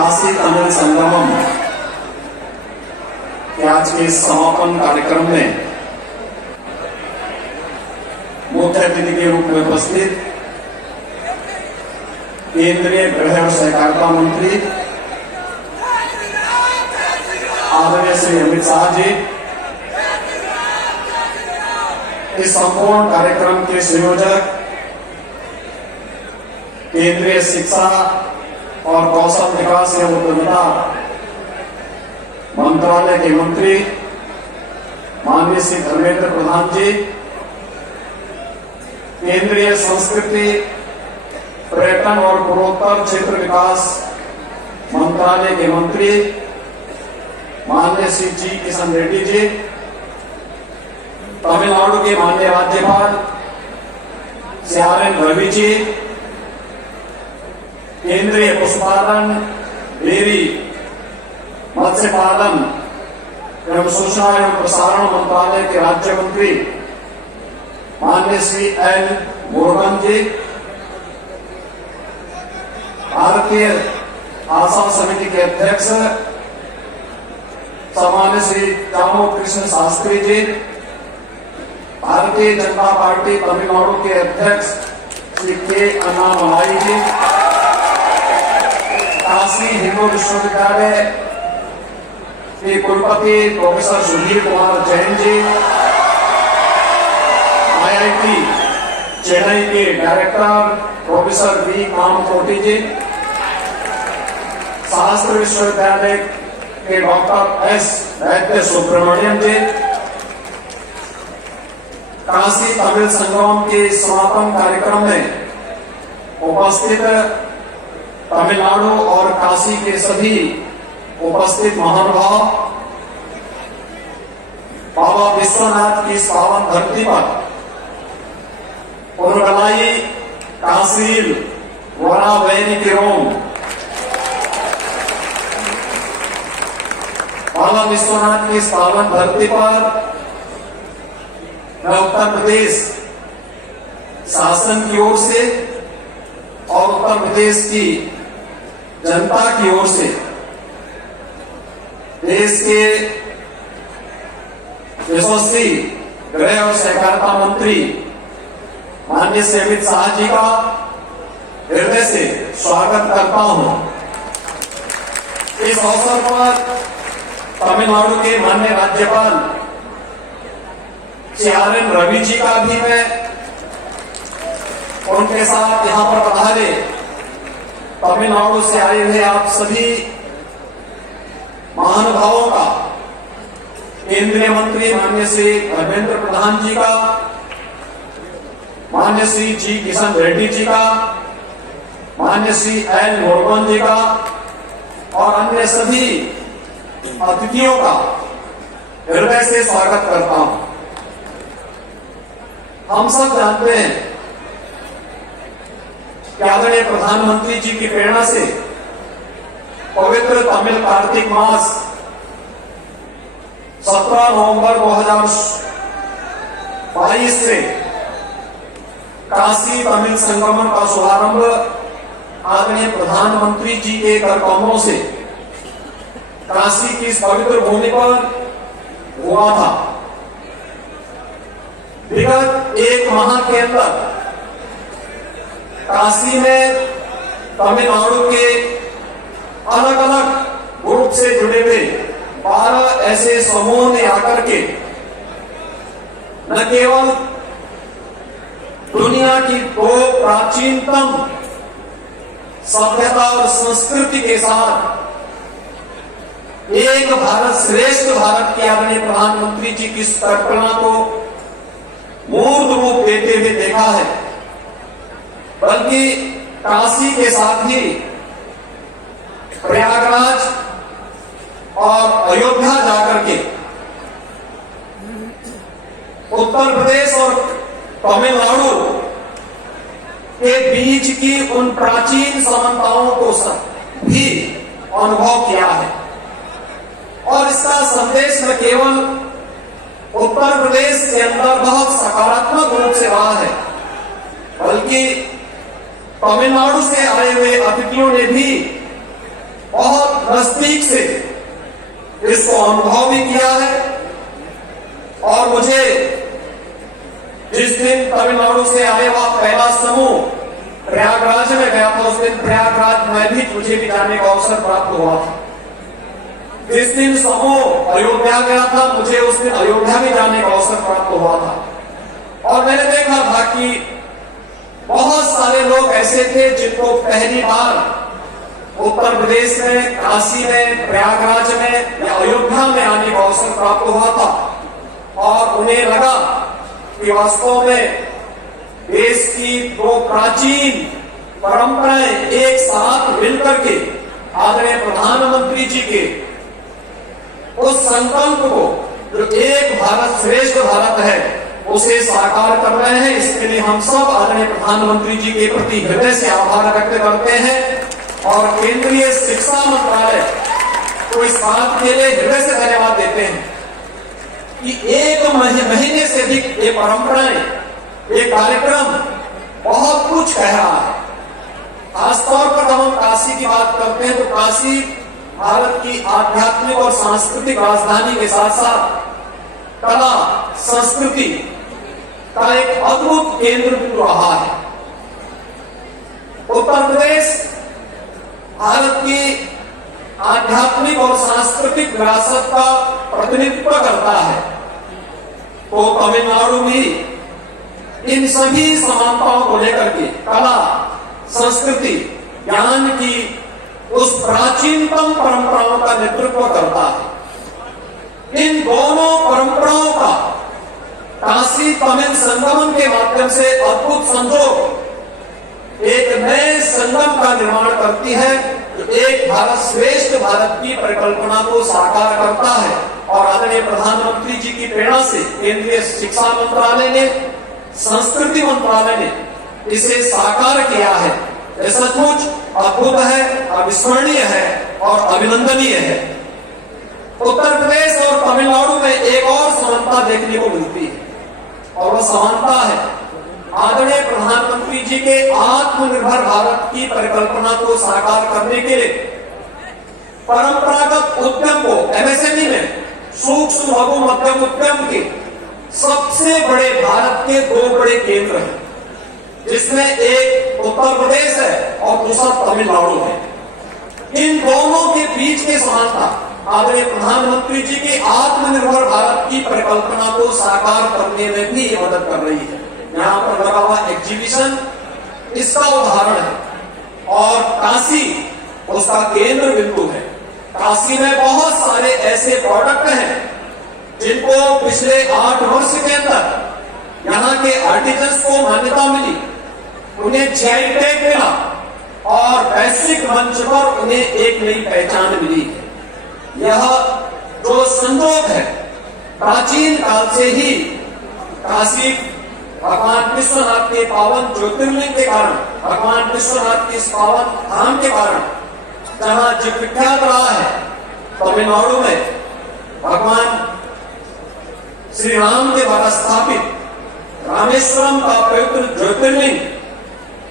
काशी तमिल संगमम के आज के समापन कार्यक्रम में मुख्य अतिथि के रूप में उपस्थित केंद्रीय गृह और सहकारिता मंत्री आदरणीय श्री अमित शाह जी, इस संपूर्ण कार्यक्रम के संयोजक केंद्रीय शिक्षा और कौशल विकास एवं उद्यमिता मंत्रालय के मंत्री माननीय श्री धर्मेंद्र प्रधान जी, केंद्रीय संस्कृति पर्यटन और पूर्वोत्तर क्षेत्र विकास मंत्रालय के मंत्री माननीय श्री जी किशन रेड्डी जी, तमिलनाडु के माननीय राज्यपाल श्री आर.एन. रवि जी, केंद्रीय पशुपालन डेयरी मत्स्य पालन एवं सूचना एवं प्रसारण मंत्रालय के राज्य मंत्री माननीय श्री एल. मुरुगन जी, भारतीय आसन समिति के अध्यक्ष सामान्य श्री दामो कृष्ण शास्त्री जी, भारतीय जनता पार्टी तमिलनाडु के अध्यक्ष श्री के अन्नामलाई जी, काशी हिंदू विश्वविद्यालय के कुलपति प्रोफेसर सुधीर कुमार जैन जी, IIT चेन्नई के डायरेक्टर प्रोफेसर वी कामकोटी जी, शास्त्र विश्वविद्यालय के डॉक्टर एस. वैद्य सुब्रमण्यम जी, काशी तमिल संगम के समापन कार्यक्रम में उपस्थित तमिलनाडु और काशी के सभी उपस्थित महानुभाव, बाबा विश्वनाथ की पावन धरती पर उर्गलाई काशील वरा वैनिकिरोम, बाबा विश्वनाथ की पावन धरती पर मैं उत्तर प्रदेश शासन की ओर से और उत्तर प्रदेश की जनता की ओर से देश के यशस्वी गृह और सहकारिता मंत्री माननीय श्री अमित शाह जी का हृदय से स्वागत करता हूं। इस अवसर पर तमिलनाडु के माननीय राज्यपाल श्री आर.एन. रवि जी का भी मैं उनके साथ यहां पर पधारे तमिलनाडु से आए हुए आप सभी महानुभावों का, केंद्रीय मंत्री माननीय श्री धर्मेंद्र प्रधान जी का, माननीय श्री जी किशन रेड्डी जी का, माननीय श्री एल. मुरुगन जी का और अन्य सभी अतिथियों का हृदय से स्वागत करता हूं। हम सब जानते हैं कि आदरणीय प्रधानमंत्री जी की प्रेरणा से पवित्र तमिल कार्तिक मास 17 नवंबर 2022 से काशी तमिल संगमम का शुभारंभ आदरणीय प्रधानमंत्री जी के कर कमलों से काशी की इस पवित्र भूमि पर हुआ था। विगत एक माह के अंदर काशी में तमिलनाडु के अलग अलग ग्रुप से जुड़े हुए 12 ऐसे समूह ने आकर के न केवल दुनिया की 2 प्राचीनतम सभ्यता और संस्कृति के साथ एक भारत श्रेष्ठ भारत के आदरणीय प्रधानमंत्री जी की कल्पना को मूर्त रूप देते हुए देखा है, बल्कि काशी के साथ ही प्रयागराज और अयोध्या जाकर के उत्तर प्रदेश और तमिलनाडु के बीच की उन प्राचीन समानताओं को भी अनुभव किया है। और इसका संदेश न केवल उत्तर प्रदेश के अंदर बहुत सकारात्मक रूप से रहा है, बल्कि तमिलनाडु से आए हुए अतिथियों ने भी बहुत नजदीक से इसको अनुभव भी किया है। और मुझे जिस दिन तमिलनाडु से आए हुआ पहला समूह प्रयागराज में गया था, उस दिन प्रयागराज में भी मुझे भी जाने का अवसर प्राप्त हुआ था। जिस दिन समूह अयोध्या गया था, मुझे उस दिन अयोध्या में जाने का अवसर प्राप्त हुआ था। और मैंने देखा था कि बहुत सारे लोग ऐसे थे जिनको पहली बार उत्तर प्रदेश में, काशी में, प्रयागराज में या अयोध्या में आने का अवसर प्राप्त हुआ था। और उन्हें लगा कि वास्तव में देश की दो प्राचीन परंपराएं एक साथ मिलकर के आदरणीय प्रधानमंत्री जी के उस संकल्प को, जो एक भारत श्रेष्ठ भारत है, उसे साकार कर रहे हैं। इसके लिए हम सब आदरणीय प्रधानमंत्री जी के प्रति हृदय से आभार व्यक्त करते हैं और केंद्रीय शिक्षा मंत्रालय को इस बात के लिए हृदय से धन्यवाद देते हैं कि एक महीने से अधिक ये परंपराएं, ये कार्यक्रम बहुत कुछ कह रहा है। खासतौर पर जब हम काशी की बात करते हैं तो काशी भारत की आध्यात्मिक और सांस्कृतिक राजधानी के साथ साथ कला, संस्कृति का एक अद्भुत केंद्र बिंदु रहा है। उत्तर प्रदेश भारत की आध्यात्मिक और सांस्कृतिक विरासत का प्रतिनिधित्व करता है, तो तमिलनाडु भी इन सभी समानताओं को लेकर के कला, संस्कृति, ज्ञान की उस प्राचीनतम परंपराओं का नेतृत्व करता है। इन दोनों परंपराओं का काशी तमिल संगमम के माध्यम से अद्भुत संजोग एक नए संगम का निर्माण करती है, जो एक भारत श्रेष्ठ भारत की परिकल्पना को साकार करता है। और आदरणीय प्रधानमंत्री जी की प्रेरणा से केंद्रीय शिक्षा मंत्रालय ने, संस्कृति मंत्रालय ने इसे साकार किया है। यह सचमुच अद्भुत है, अविस्मरणीय है और अभिनंदनीय है। उत्तर प्रदेश और तमिलनाडु में एक और समानता देखने को मिलती है और वह समानता है आदरणीय प्रधानमंत्री जी के आत्मनिर्भर भारत की परिकल्पना को साकार करने के लिए परंपरागत उद्यम को, एमएसएमई में सूक्ष्म लघु मध्यम उद्यम के सबसे बड़े भारत के दो बड़े केंद्र हैं, जिसमें एक उत्तर प्रदेश है और दूसरा तमिलनाडु है। इन दोनों के बीच की समानता आदरणीय प्रधानमंत्री जी की आत्मनिर्भर भारत की परिकल्पना को साकार करने में भी मदद कर रही है। यहाँ पर लगा हुआ एग्जीबिशन इसका उदाहरण है और काशी उसका केंद्र बिंदु है। काशी में बहुत सारे ऐसे प्रोडक्ट हैं जिनको पिछले 8 वर्ष के अंदर यहाँ के आर्टिजन्स को मान्यता मिली, उन्हें जीआई टैग मिला और वैश्विक मंच पर उन्हें एक नई पहचान मिली। यह जो संजोग है, प्राचीन काल से ही काशी भगवान विश्वनाथ के पावन ज्योतिर्लिंग के कारण, भगवान विश्वनाथ के इस पावन धाम के कारण जहां जो विख्यात रहा है, तमिलनाडु में भगवान श्री राम के द्वारा स्थापित रामेश्वरम का पवित्र ज्योतिर्लिंग,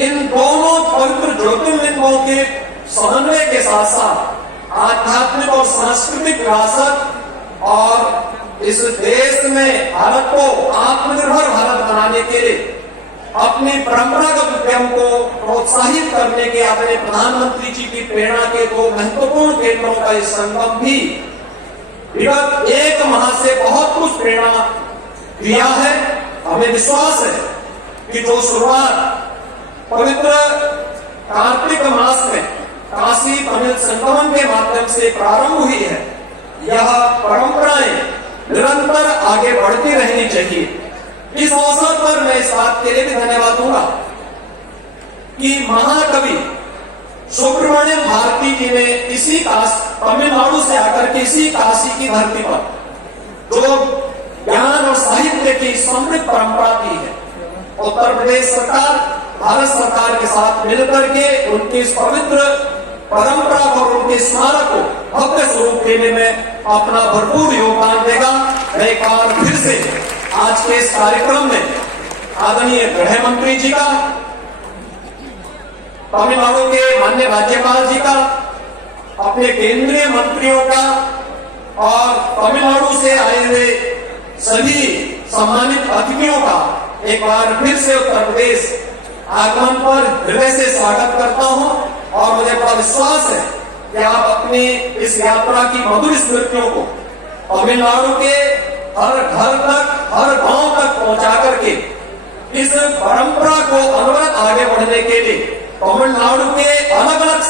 इन दोनों पवित्र ज्योतिर्लिंगों के समन्वय के साथ साथ आध्यात्मिक और सांस्कृतिक विरासत और इस देश में भारत को आत्मनिर्भर भारत बनाने के लिए अपनी परंपरागत उद्यम को प्रोत्साहित करने के आदरणीय प्रधानमंत्री जी की प्रेरणा के दो महत्वपूर्ण केंद्रों का इस संगम भी विगत 1 माह से बहुत कुछ प्रेरणा दिया है। हमें विश्वास है कि जो शुरुआत पवित्र कार्तिक मास में काशी तमिल संगमम के माध्यम से प्रारंभ हुई है, यह परंपराएं निरंतर आगे बढ़ती रहनी चाहिए। इस अवसर पर मैं इस बात के लिए भी धन्यवाद दूंगा कि महाकवि सुब्रमण्यम भारती जी ने इसी तमिलनाडु से आकर के इसी काशी की धरती पर जो ज्ञान और साहित्य की समृद्ध परंपरा दी है, उत्तर प्रदेश सरकार भारत सरकार के साथ मिलकर के उनकी इस पवित्र परंपरा और उनके स्मारक को भव्य स्वरूप देने में अपना भरपूर योगदान देगा। मैं एक बार फिर से आज के इस कार्यक्रम में आदरणीय गृह मंत्री जी का, तमिलनाडु के माननीय राज्यपाल जी का अपने केंद्रीय मंत्रियों का और तमिलनाडु से आए हुए सभी सम्मानित अतिथियों का एक बार फिर से उत्तर प्रदेश आगमन पर हृदय से स्वागत करता हूं और मुझे बड़ा विश्वास है कि आप अपनी इस यात्रा की मधुर स्मृतियों को तमिलनाडु के हर घर तक, हर गांव तक पहुंचा करके इस परंपरा को अनवरत आगे बढ़ने के लिए तमिलनाडु के अलग अलग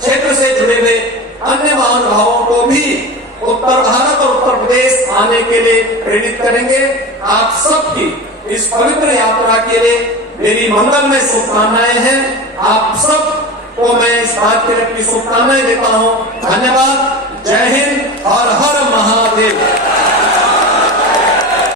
क्षेत्र से जुड़े हुए अन्य महानुभावों को भी उत्तर भारत और उत्तर प्रदेश आने के लिए प्रेरित करेंगे। आप सबकी इस पवित्र यात्रा के लिए मेरी मंगलमय शुभकामनाएं हैं। आप सब को मैं इस बात के लिए अपनी शुभकामनाएं देता हूं। धन्यवाद। जय हिंद। हर हर महादेव।